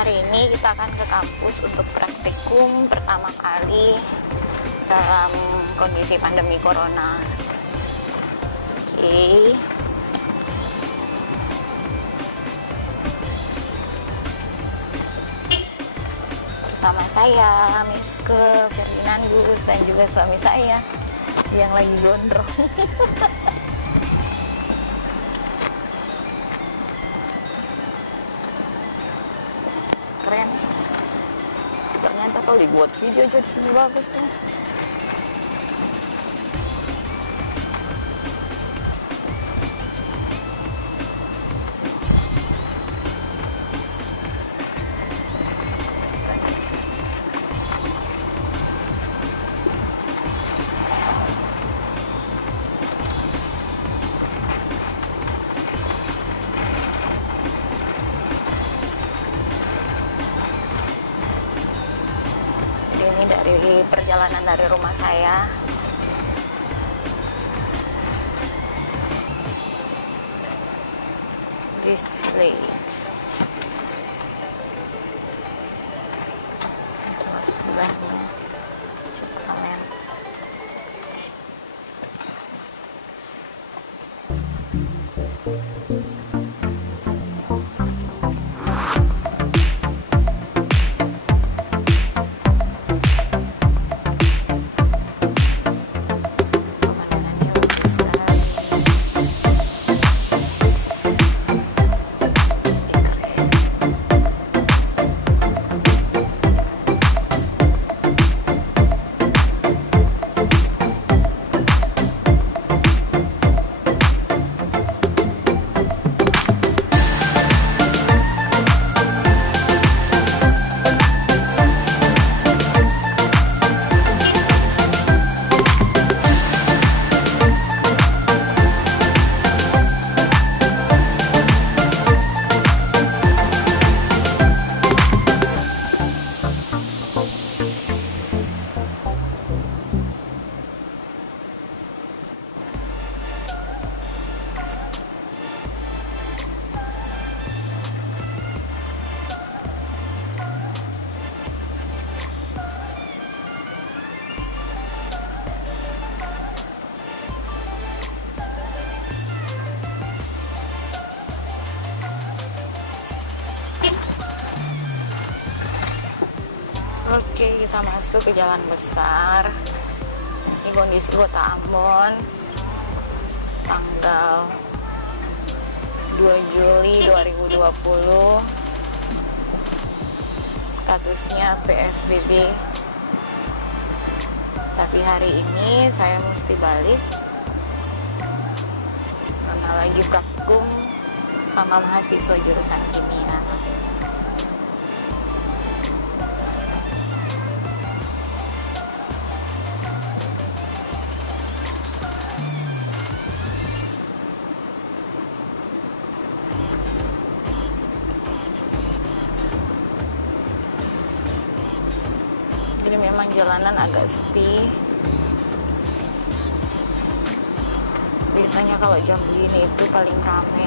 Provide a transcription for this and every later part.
Hari ini kita akan ke kampus untuk praktikum pertama kali dalam kondisi pandemi corona. Oke. Bersama saya, Miske Ferdinandus, dan juga suami saya yang lagi gondrong. Keren. Ternyata kalau dibuat video aja di sini bagus nih. Ini dari perjalanan dari rumah saya. This place. Sebelahnya Citraland. Oke, kita masuk ke jalan besar. Ini kondisi Kota Ambon, tanggal 2 Juli 2020. Statusnya PSBB. Tapi hari ini saya mesti balik karena lagi praktikum sama mahasiswa jurusan kimia. Jadi memang jalanan agak sepi. Biasanya kalau jam begini itu paling rame.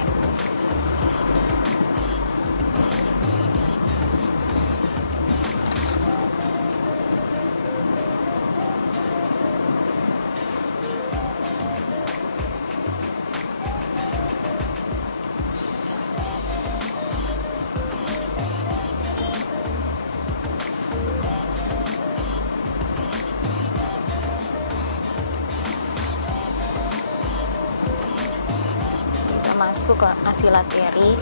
Masuk ke Asilateri.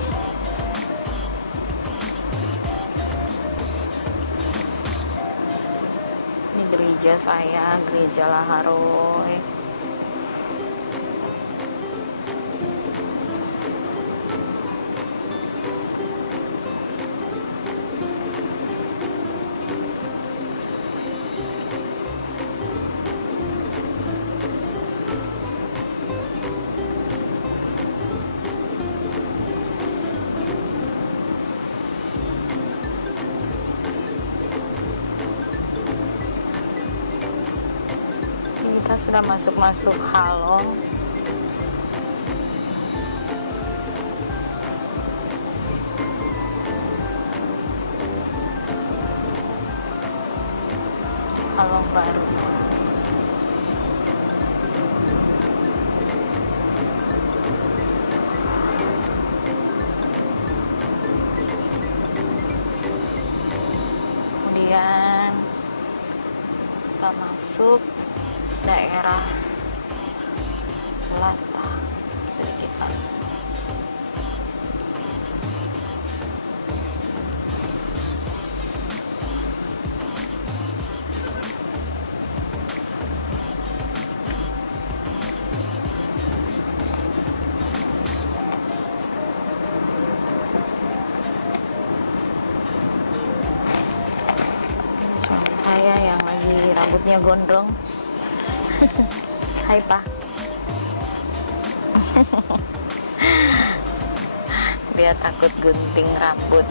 Ini gereja saya, Gereja Laharoy. kita sudah masuk Halong. Halong Baru. Kemudian kita masuk daerah Lata sedikit lagi. Suami saya yang lagi rambutnya gondrong. Hai Pak. Dia takut gunting rambut,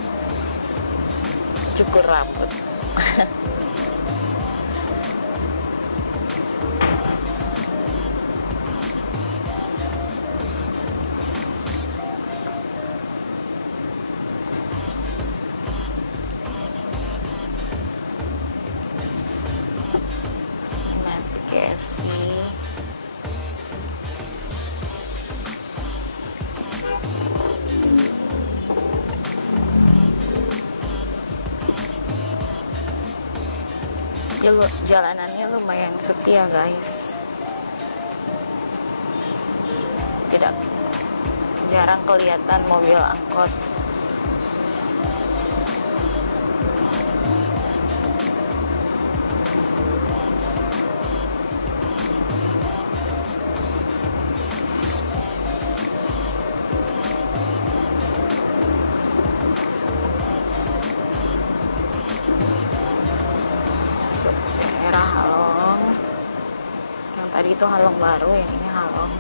cukur rambut. Masih KFC. Jalanannya lumayan sepi ya guys, tidak jarang kelihatan mobil angkot. Masuk daerah Halong. Yang tadi itu Halong Baru, yang ini Halong.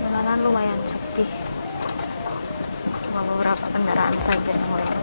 Jalanan lumayan sepi. Cuma beberapa kendaraan saja yang lewat.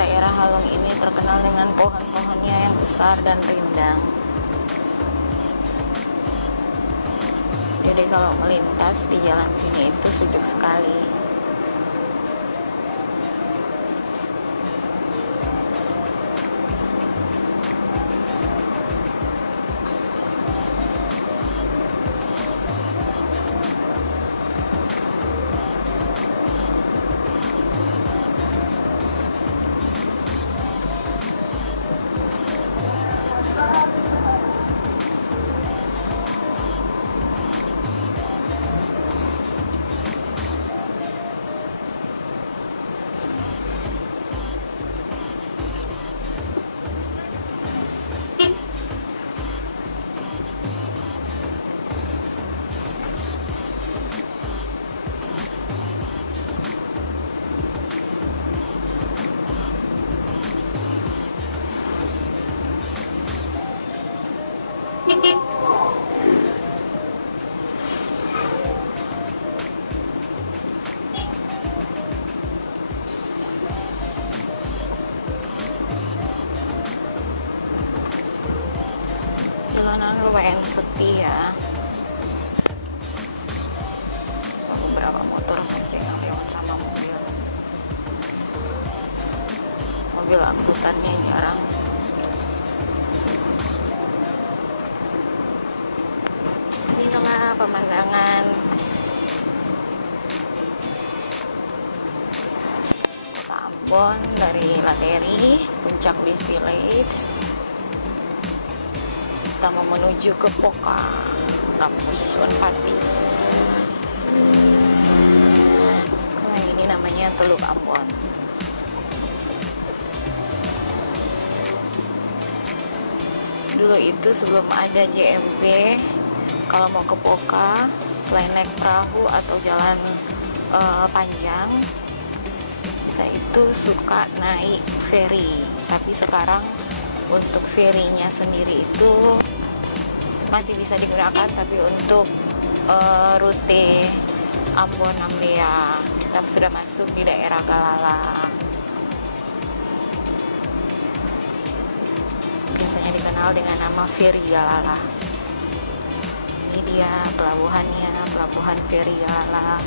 Daerah Halong ini terkenal dengan pohon-pohonnya yang besar dan rindang. Jadi kalau melintas di jalan sini itu sejuk sekali. Jalanan lumayan sepi ya. Beberapa motor saja yang lewat sama mobil. Mobil angkutannya jarang. Inilah pemandangan Kota Ambon dari Lateri, Puncak Beach Village. Kita mau menuju ke Poka, kampus Unpadi. dengan Teluk Ambon. Dulu itu sebelum ada JMP, kalau mau ke Poka, selain naik perahu atau jalan panjang, kita itu suka naik ferry. Tapi sekarang untuk ferinya sendiri itu masih bisa digunakan, tapi untuk rute Ambon Ambea kita sudah masuk di daerah Galala. Biasanya dikenal dengan nama Feri Galala. Ini dia pelabuhannya, pelabuhan Feri Galala.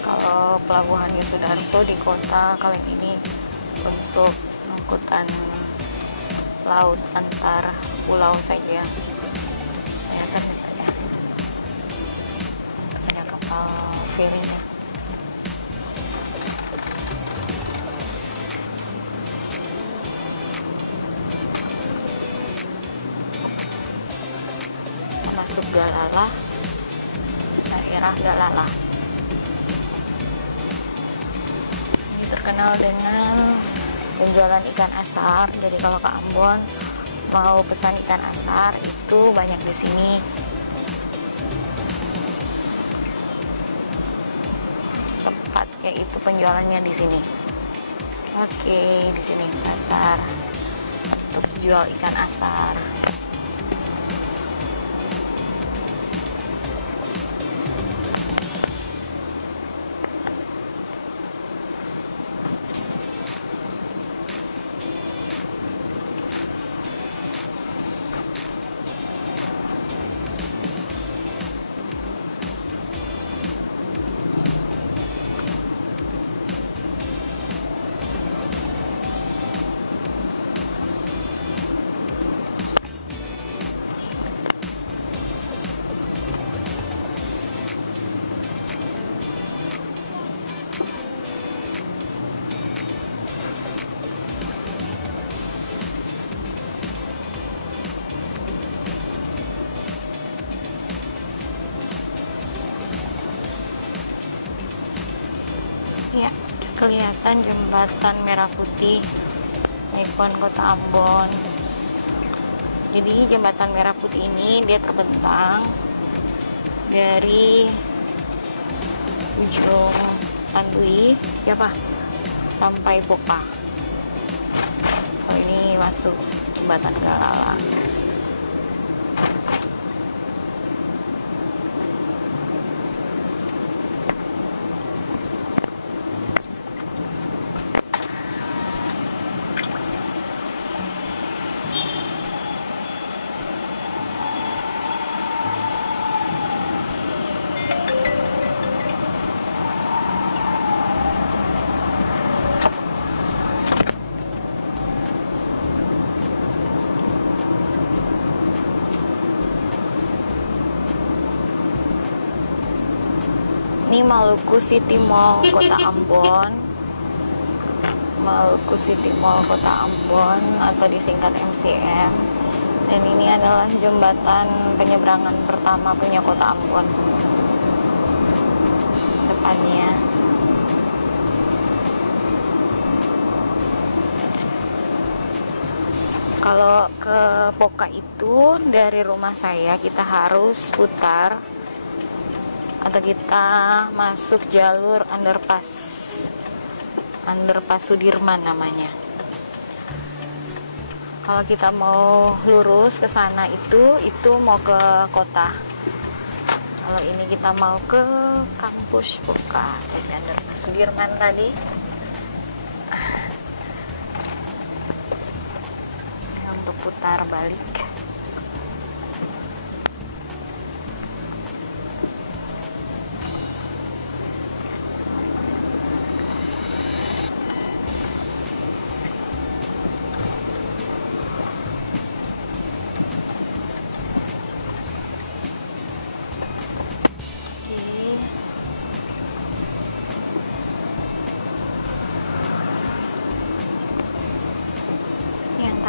Kalau pelabuhan Yosudarso di kota kali ini untuk angkutan laut antar pulau saja. Saya kan ada kapal ferinya. Masuk Galala, daerah Galala. Terkenal dengan penjualan ikan asar. Jadi kalau ke Ambon mau pesan ikan asar itu banyak di sini. Tempat kayak itu penjualannya di sini. Oke, di sini pasar untuk jual ikan asar. Ya, sudah kelihatan jembatan Merah Putih ikon kota Ambon. Jadi jembatan Merah Putih ini dia terbentang dari ujung Tandui, ya Pak, sampai Poka. Oh, ini masuk jembatan Galala. Ini Maluku City Mall Kota Ambon. Maluku City Mall Kota Ambon atau disingkat MCM. Dan ini adalah jembatan penyeberangan pertama punya Kota Ambon. Depannya. Kalau ke Poka itu dari rumah saya kita harus putar atau kita masuk jalur underpass Sudirman namanya. Kalau kita mau lurus ke sana itu mau ke kota. Kalau ini kita mau ke kampus Poka dari underpass Sudirman tadi. Ini untuk putar balik.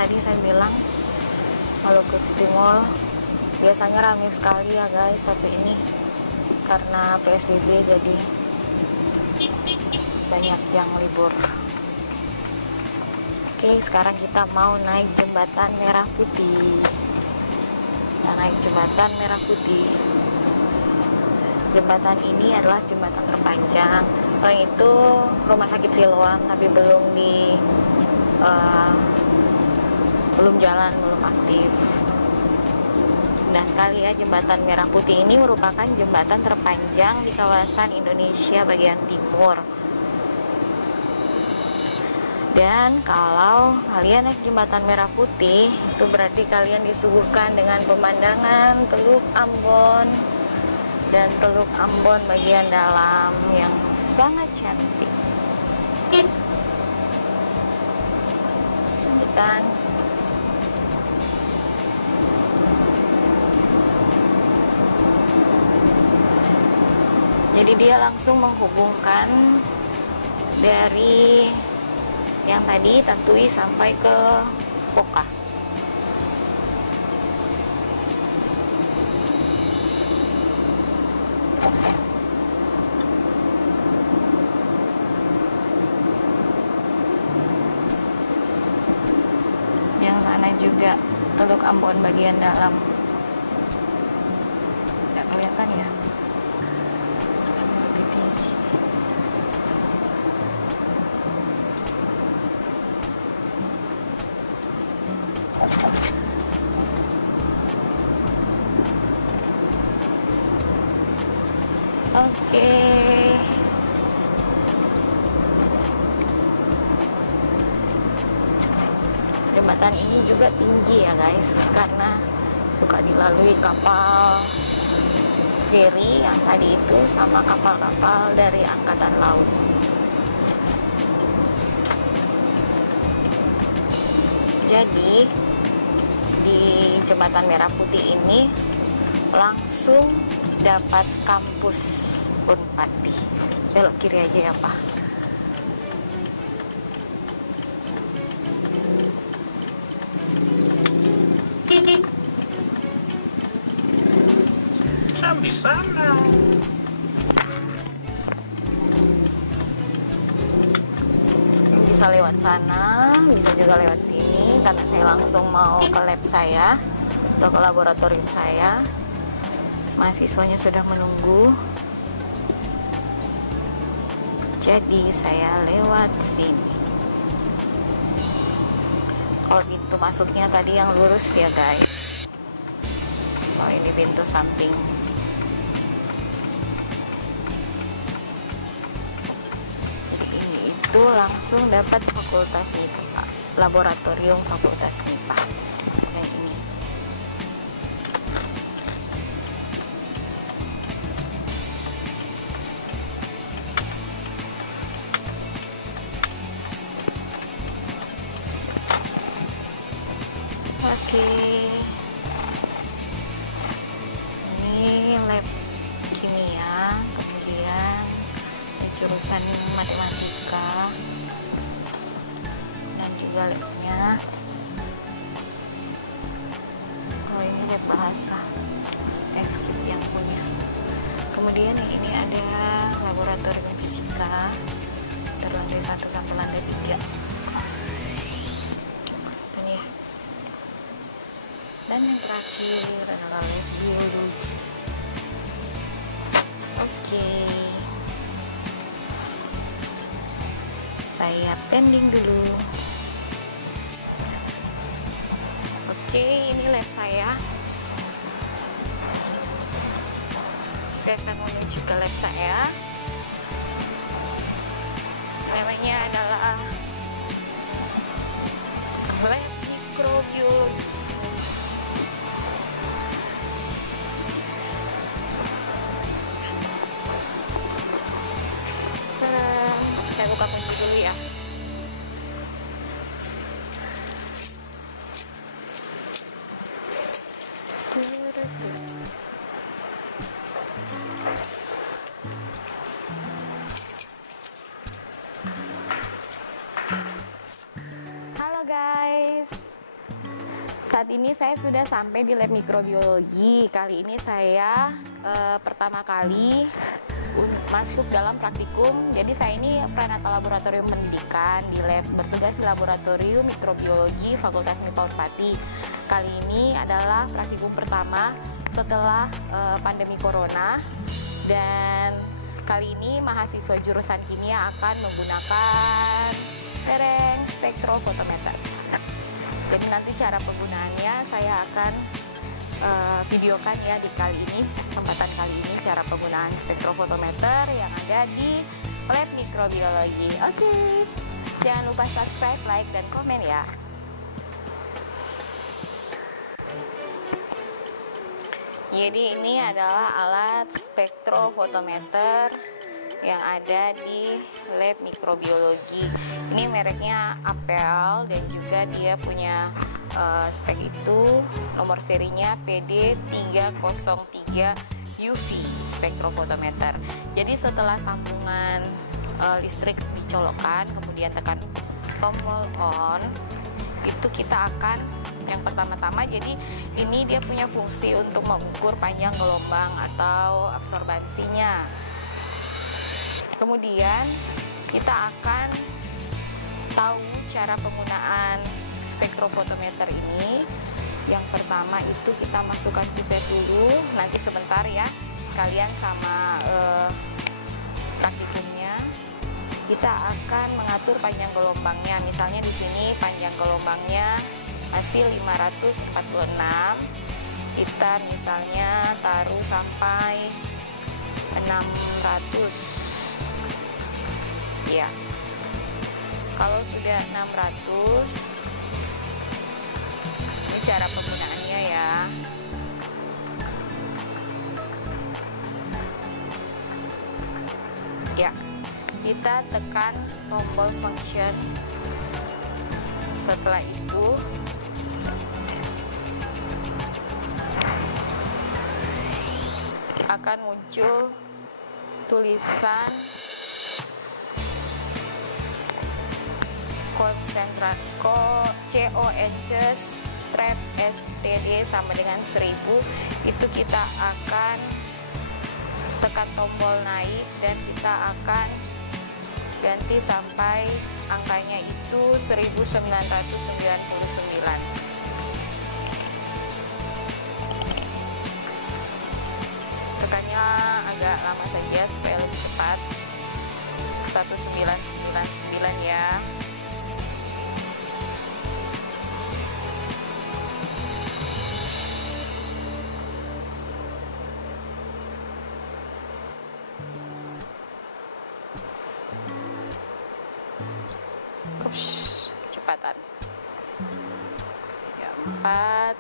tadi saya bilang Maluku City Mall biasanya ramai sekali ya guys, tapi ini karena PSBB jadi banyak yang libur. Oke, sekarang kita mau naik jembatan Merah Putih. Kita naik jembatan Merah Putih. Jembatan ini adalah jembatan terpanjang. Selain itu Rumah Sakit Siloam, tapi belum jalan, belum aktif. Nah sekali ya, jembatan Merah Putih ini merupakan jembatan terpanjang di kawasan Indonesia bagian timur. Dan kalau kalian naik jembatan Merah Putih, itu berarti kalian disuguhkan dengan pemandangan Teluk Ambon dan Teluk Ambon bagian dalam yang sangat cantik. Cantik kan? Jadi dia langsung menghubungkan dari yang tadi Tantui sampai ke Poka. Yang sana juga Teluk Ambon bagian dalam. Nggak kelihatan ya? Terus lebih tinggi. Oke. Jembatan ini juga tinggi ya guys, karena suka dilalui kapal feri yang tadi itu sama kapal-kapal dari angkatan laut. Jadi di Jembatan Merah Putih ini langsung dapat kampus Unpati. Belok kiri aja ya Pak. Di sana. Bisa lewat sana, bisa juga lewat sini, karena saya langsung mau ke lab saya atau ke laboratorium saya. Mahasiswanya sudah menunggu, jadi saya lewat sini. Kalau pintu masuknya tadi yang lurus ya guys. Kalau ini pintu samping. Itu langsung dapat fakultas MIPA, laboratorium fakultas MIPA yang ini. Oke, ini lab kimia, kemudian jurusan matematika dan juga labnya. Oh ini lab bahasa, FKIP yang punya. Kemudian yang ini ada laboratorium fisika dari lantai 1 sampai lantai 3. Dan ya, dan yang terakhir adalah lab biologi. Oke. Saya pending dulu. Oke, ini lab saya. Saya akan menuju ke lab saya. Namanya adalah lab mikrobiologi. Saya buka kunci dulu ya. Halo guys, ini saya sudah sampai di lab mikrobiologi. Kali ini saya pertama kali masuk dalam praktikum. Jadi saya ini Pranata Laboratorium Pendidikan di lab, bertugas di Laboratorium Mikrobiologi Fakultas MIPA Unpati. Kali ini adalah praktikum pertama setelah pandemi Corona, dan kali ini mahasiswa jurusan kimia akan menggunakan spektrofotometer. Jadi nanti cara penggunaannya saya akan videokan ya di kali ini, kesempatan kali ini, cara penggunaan spektrofotometer yang ada di lab mikrobiologi. Oke, jangan lupa subscribe, like, dan komen ya. Jadi ini adalah alat spektrofotometer yang ada di lab mikrobiologi. Ini mereknya Apel dan juga dia punya spek itu nomor serinya PD303 UV spektrofotometer. Jadi setelah sambungan listrik dicolokkan, kemudian tekan tombol on, itu kita akan yang pertama-tama, jadi ini dia punya fungsi untuk mengukur panjang gelombang atau absorbansinya. Kemudian kita akan tahu cara penggunaan spektrofotometer ini. Yang pertama itu kita masukkan pipet dulu, nanti sebentar ya kalian sama praktikumnya. Kita akan mengatur panjang gelombangnya. Misalnya di sini panjang gelombangnya hasil 546. Kita misalnya taruh sampai 600. Ya, kalau sudah 600, ini cara penggunaannya ya. Ya, kita tekan tombol function. Setelah itu akan muncul tulisan konsentrat CONC strep STD sama dengan 1000. Itu kita akan tekan tombol naik dan kita akan ganti sampai angkanya itu 1999. Tekannya agak lama saja supaya lebih cepat. 1999 ya. Kecepatan 34.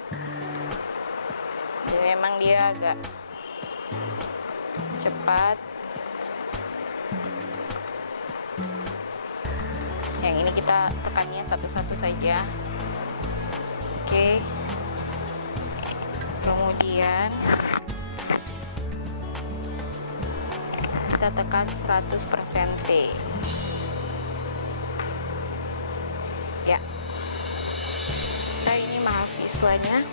Jadi memang dia agak cepat. Yang ini kita tekannya satu-satu saja. Oke. Kemudian kita tekan 100% T. Ya, kita ini mahasiswanya.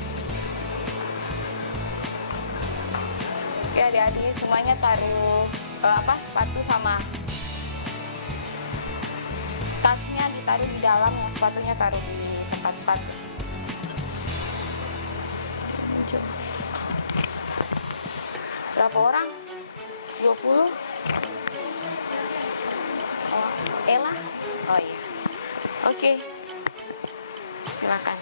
Oke, adik-adik semuanya taruh sepatu sama tasnya ditaruh di dalam, yang sepatunya taruh di tempat sepatu. Berapa orang? 20? Oh, Ella? Oh iya. Oke. Silakan.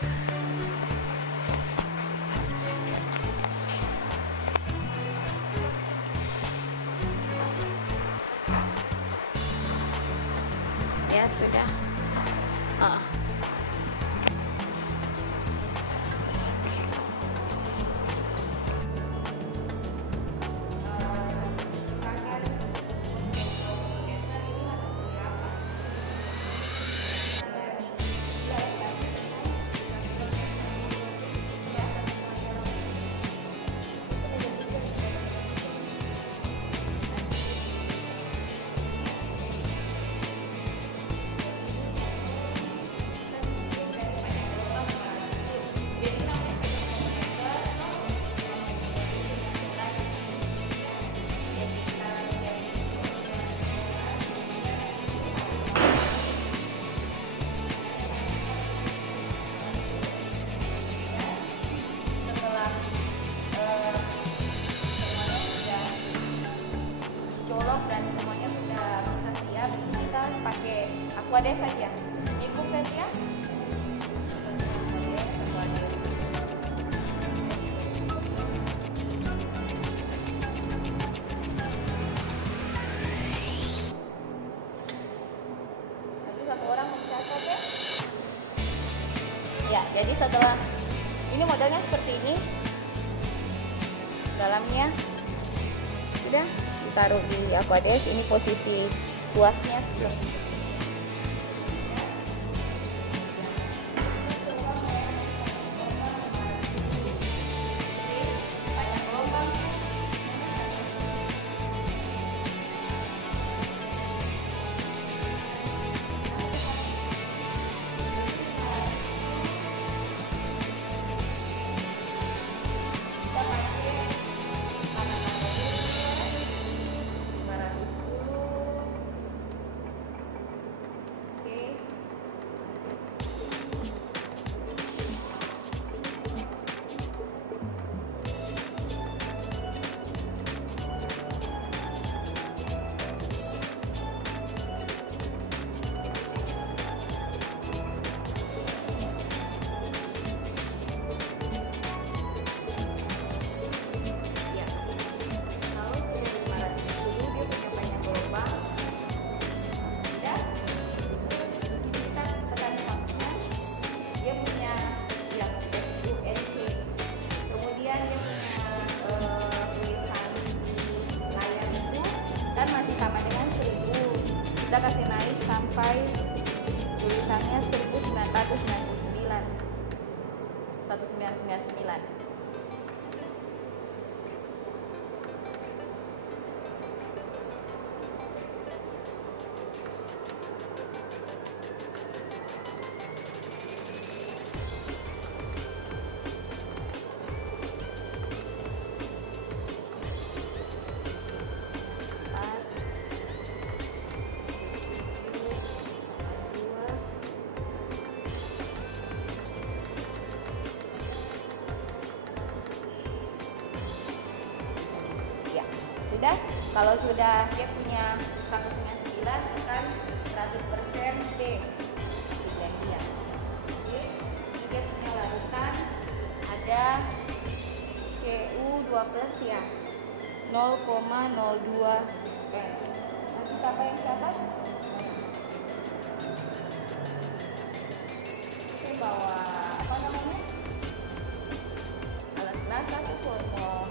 Ya sudah. Aquades saja. Ibu Fetia. Nanti satu orang mencatat ya. Ya, jadi setelah ini modelnya seperti ini, dalamnya sudah ditaruh di Aquades. Ini posisi kuasnya seperti ini. Kita kasih naik sampai tulisannya 1999. Sudah, kalau sudah dia punya 199 akan 100% D perjanjian. Oke, ini dia punya larutan ada Cu2+ ya, 0,02 Nanti siapa yang catat? Oke, bawa apa namanya? Alat gelas atau formol.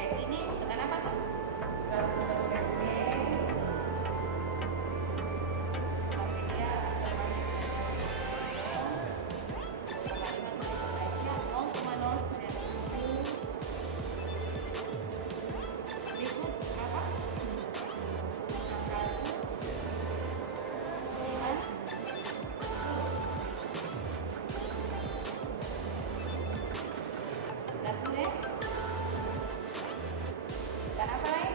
kayak gini tekan apa tuh? 100 cm sampai dia akselerasinya 0,0 berikut berapa? 60 deh. Tekan apa lain?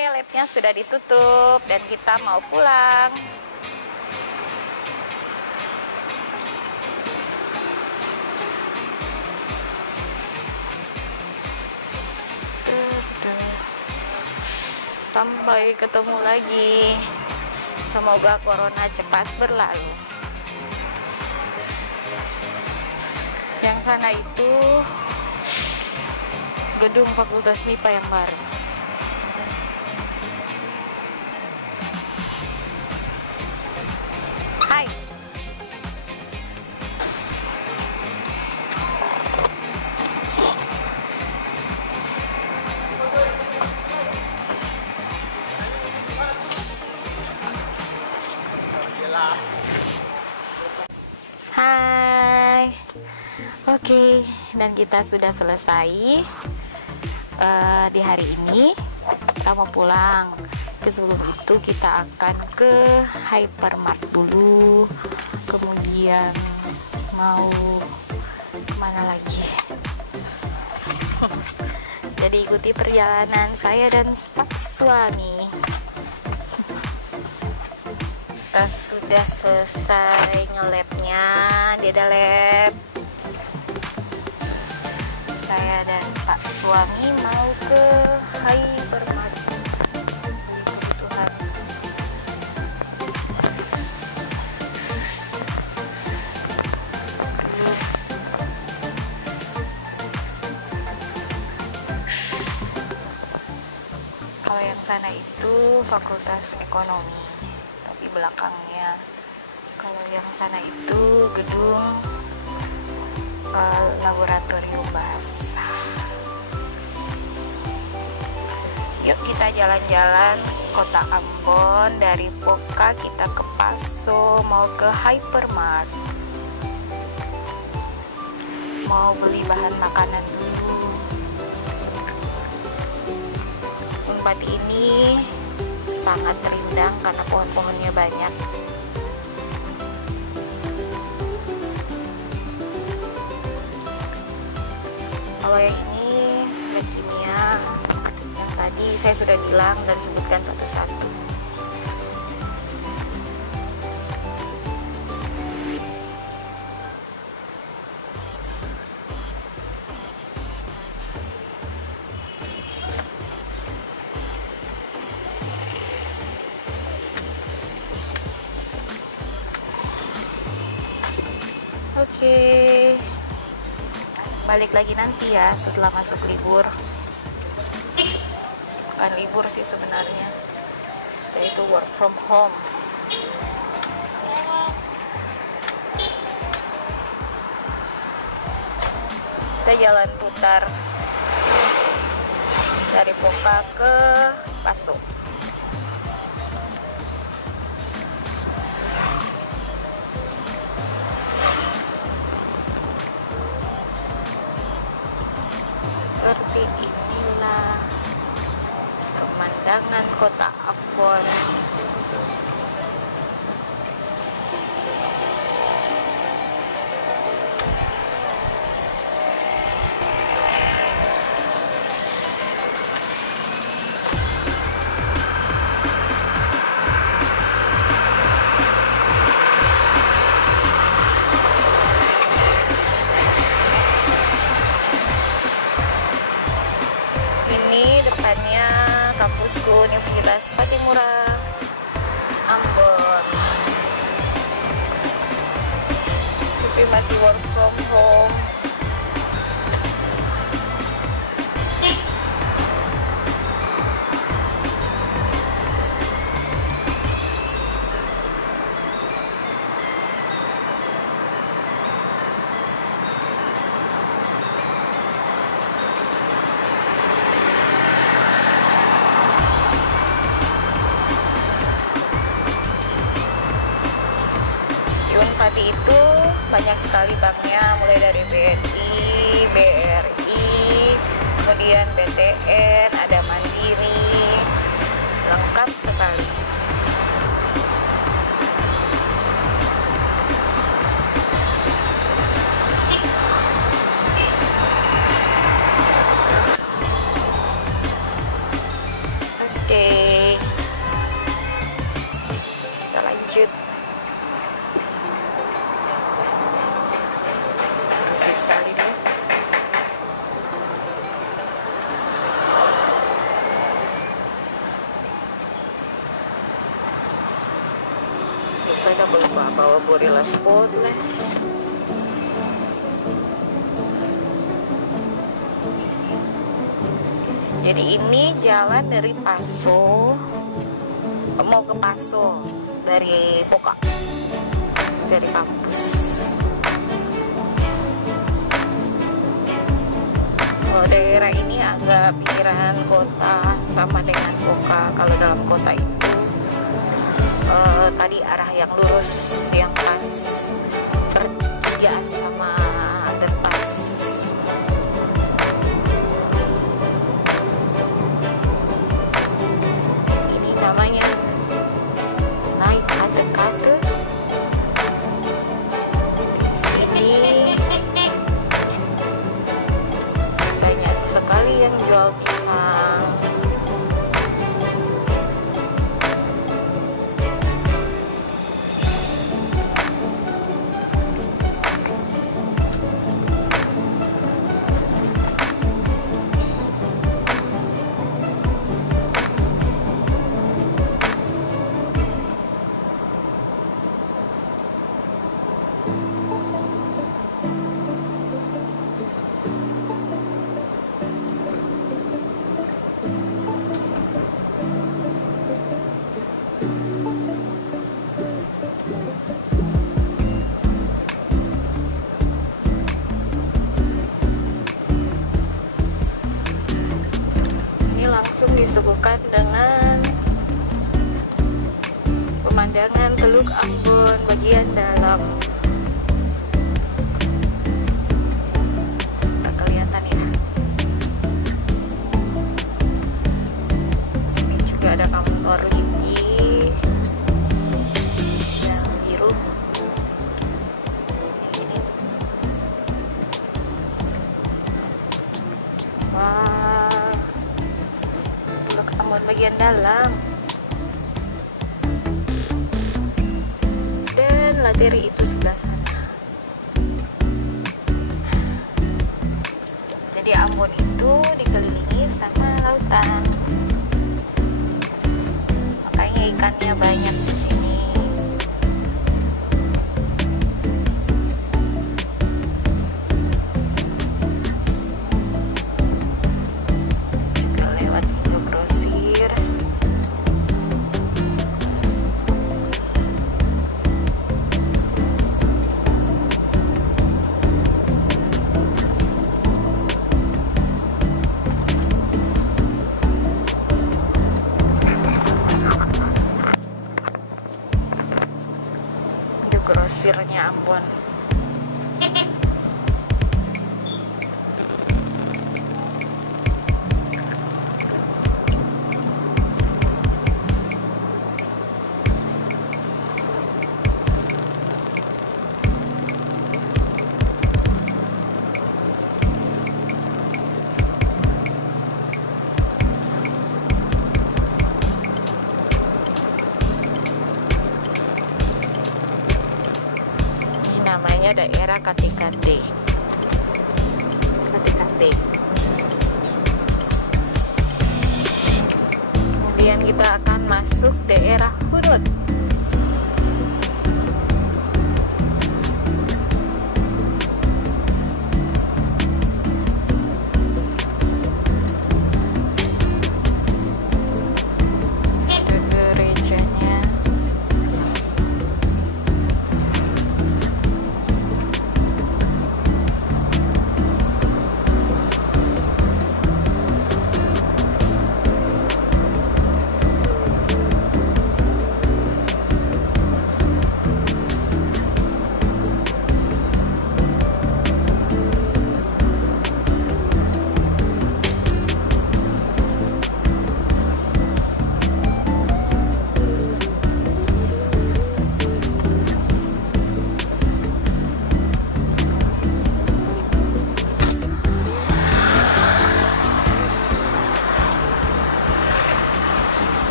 Oke, labnya sudah ditutup dan kita mau pulang. Sampai ketemu lagi. Semoga corona cepat berlalu. Yang sana itu gedung Fakultas MIPA yang baru. Hai. Hai. Oke, dan kita sudah selesai di hari ini. Kita mau pulang. Sebelum itu kita akan ke hypermart dulu, kemudian mau kemana lagi. Jadi ikuti perjalanan saya dan Pak suami. Kita sudah selesai nge-labnya. Dadah lab. Saya dan Pak suami mau ke hypermart beli kebutuhan. Kalau yang sana itu Fakultas Ekonomi, tapi belakangnya. Kalau yang sana itu gedung laboratorium bahasa. Yuk kita jalan-jalan kota Ambon. Dari Poka kita ke Paso, mau ke hypermart, mau beli bahan makanan dulu. Tempat ini sangat rindang karena pohon-pohonnya banyak. Kalau yang ini leukemia, yang tadi saya sudah bilang dan sebutkan satu-satu. Oke. Balik lagi nanti ya setelah masuk libur. Bukan libur sih sebenarnya, yaitu work from home. Kita jalan putar dari Poka ke Paso. Seperti inilah pemandangan kota Ambon. Depannya kampusku Universitas Patimura Ambon, tapi masih work from home. Unpadi itu banyak sekali banknya, mulai dari BNI, BRI, kemudian BTN, ada Mandiri, lengkap sekali. Oke. masjid. Bersih sekali deh. Kita boleh bawa gorilla spot lah. Jadi ini jalan dari Paso, mau ke Paso dari Poka, dari kampus. Kalau daerah ini agak pinggiran kota sama dengan Poka. Kalau dalam kota itu tadi arah yang lurus yang pas pertigaan sama underpass. Ini namanya naik kate-kate. Di sini banyak sekali yang jual pisang. Langsung disuguhkan dengan pemandangan Teluk Ambon bagian dalam. Nggak kelihatan ya. Ini juga ada kantor LIPI yang biru. Ini. Wah, Teluk Ambon bagian dalam. Dan lateri itu sebelah sana. Jadi Ambon itu dikelilingi sama lautan. Makanya ikannya banyak di sini. Juga lewat Indogrosir. Indogrosirnya Ambon. Namanya daerah Kate-Kate. Kemudian kita akan masuk daerah Hunut. Ada gerejanya.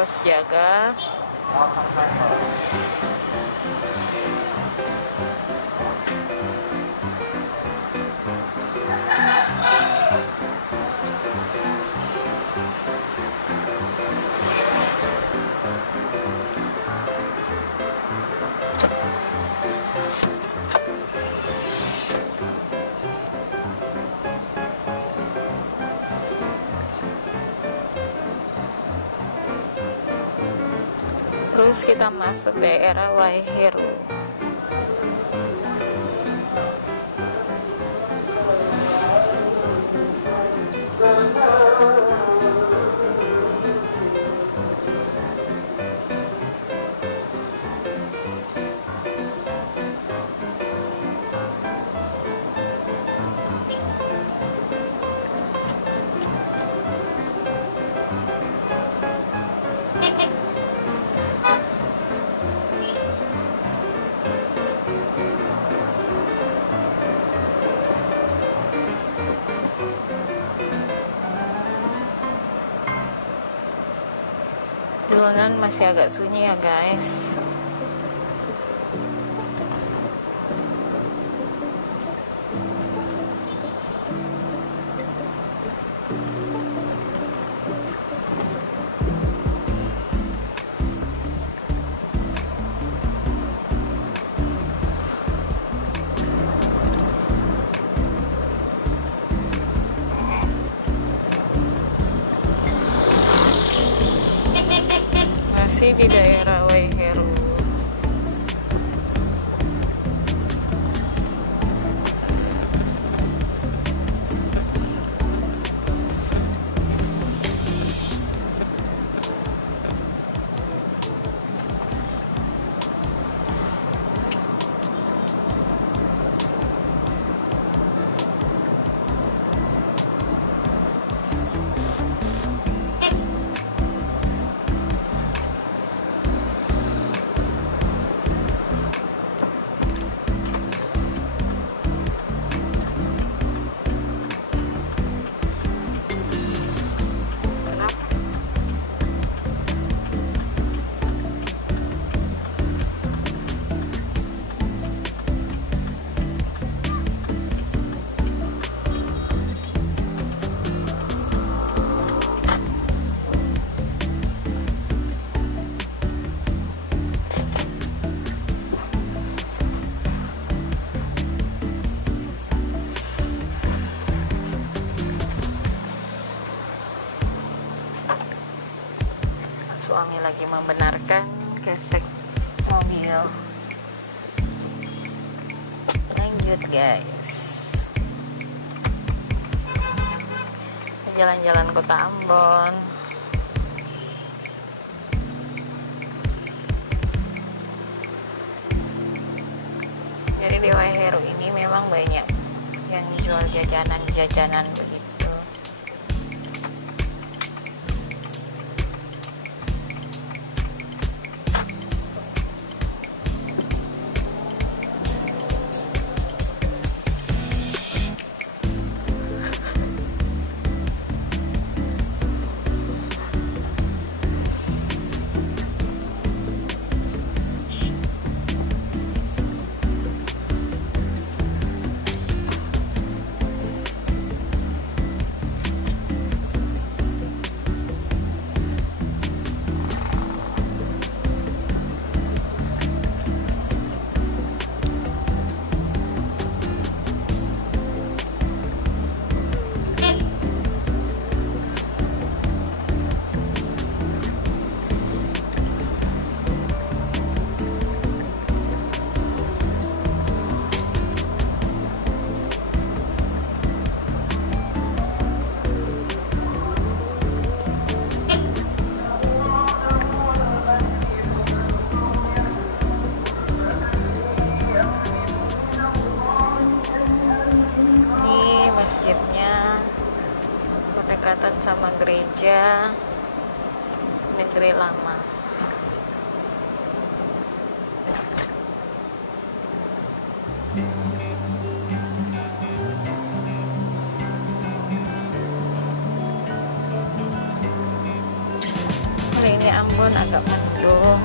pos jaga. Terus kita masuk daerah Waiheru. Jalanan masih agak sunyi ya guys. Masih di daerah Waiheru. Suami lagi membenarkan gesek mobil. Lanjut guys, jalan-jalan kota Ambon. Jadi di Waiheru ini memang banyak yang jual jajanan-jajanan begitu. Berdekatan sama gereja Negeri Lama. Kali ini Ambon meskipun agak mendung.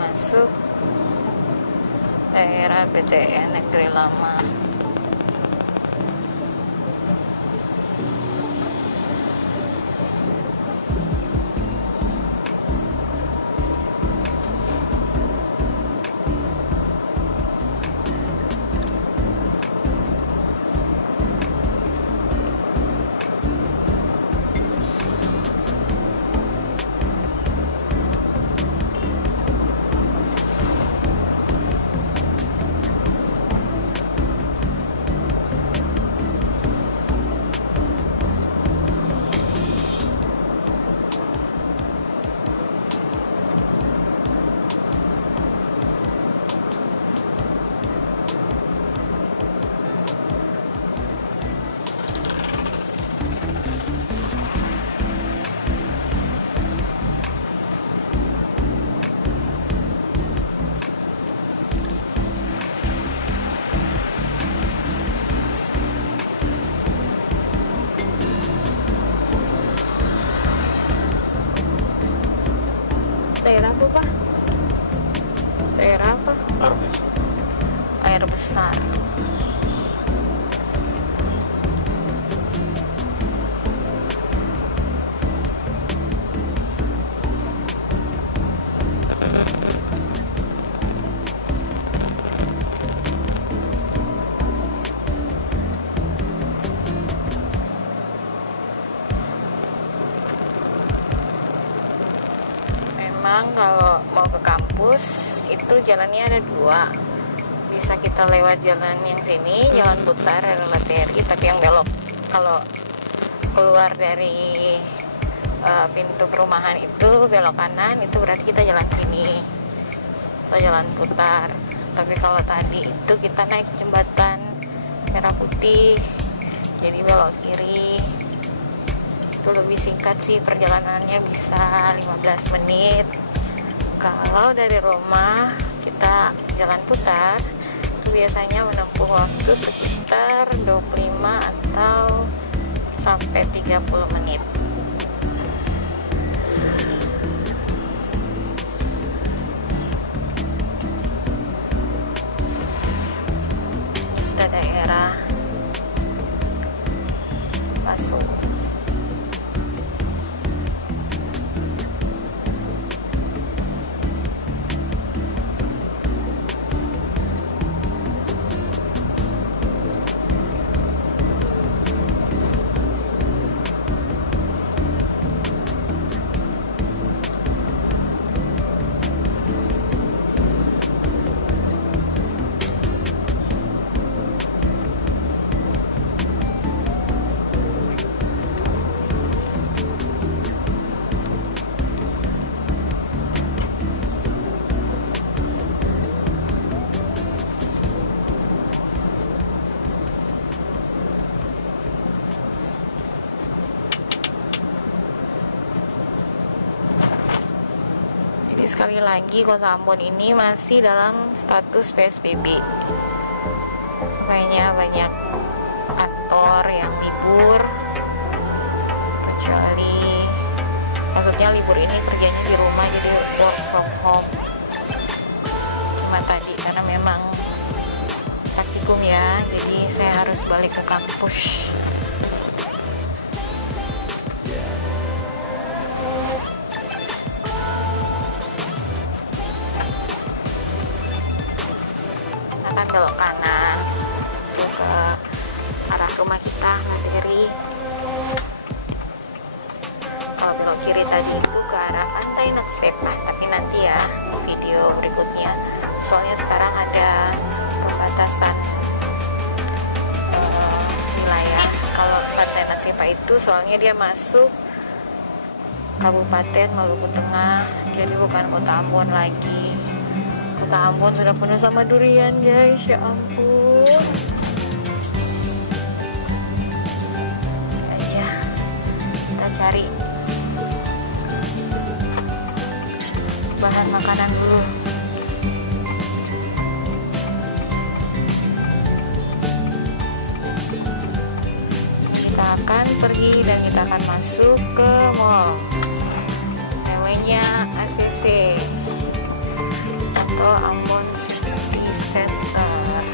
Masuk daerah BTN Negeri Lama. Daerah apa, Pak? Daerah apa? Air besar. Memang kalau mau ke kampus itu jalannya ada dua, bisa kita lewat jalan yang sini, jalan putar adalah TRI, tapi yang belok kalau keluar dari pintu perumahan itu belok kanan, itu berarti kita jalan sini atau jalan putar. Tapi kalau tadi itu kita naik jembatan Merah Putih, jadi belok kiri. Itu lebih singkat sih, perjalanannya bisa 15 menit. Kalau dari rumah kita jalan putar itu biasanya menempuh waktu sekitar 25 atau sampai 30 menit. Ini sudah daerah masuk. Sekali lagi, Kota Ambon ini masih dalam status PSBB. Kayaknya banyak kantor yang libur, kecuali maksudnya libur ini kerjanya di rumah, jadi work from home. Cuma tadi karena memang praktikum ya, jadi saya harus balik ke kampus. belok kanan itu ke arah rumah kita Materi. Kalau belok kiri tadi itu ke arah pantai Natsepah, tapi nanti ya di video berikutnya, soalnya sekarang ada pembatasan wilayah. Kalau pantai Natsepah itu soalnya dia masuk Kabupaten Maluku Tengah, jadi bukan Kota Ambon lagi. Kota Ambon sudah penuh sama durian guys, ya ampun. Aja kita cari bahan makanan dulu. Kita akan pergi dan kita akan masuk ke mall, namanya ACC atau Ambon City Center.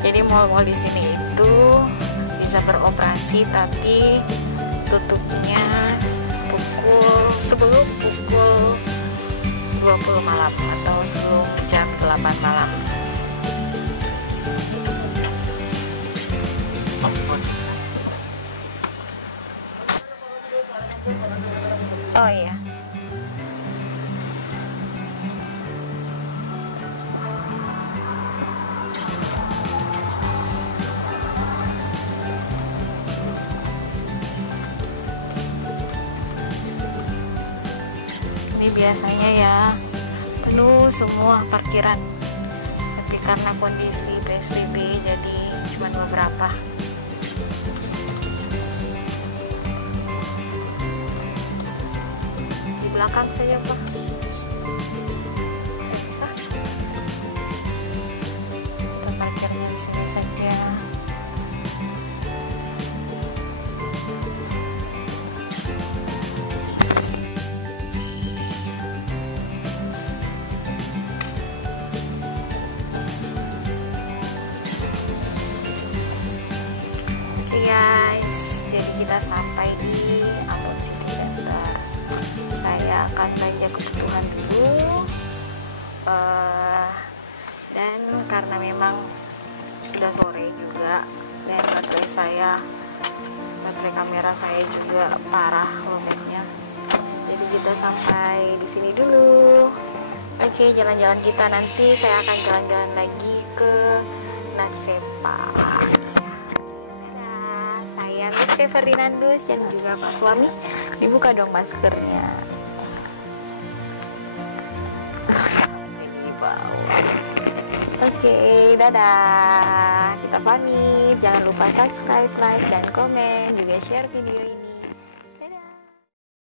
Jadi mall-mall di sini itu bisa beroperasi, tapi tutupnya sebelum pukul 20 malam atau sebelum jam 8 malam. Oh iya. Ini biasanya ya penuh semua parkiran, tapi karena kondisi PSBB jadi cuma beberapa. Di belakang saja Pak, bisa kita parkirnya di sini saja. Guys, jadi kita sampai di Ambon City Center. Saya akan belanja kebutuhan dulu, dan karena memang sudah sore juga dan baterai kamera saya juga parah lowbatnya, jadi kita sampai di sini dulu. Oke, jalan-jalan kita nanti saya akan jalan-jalan lagi ke Natsepah. Rizky Ferdinandus dan juga Pak Suami, dibuka dong maskernya. Sampai di bawah. Oke, dadah. Kita pamit. Jangan lupa subscribe, like, dan komen, juga share video ini.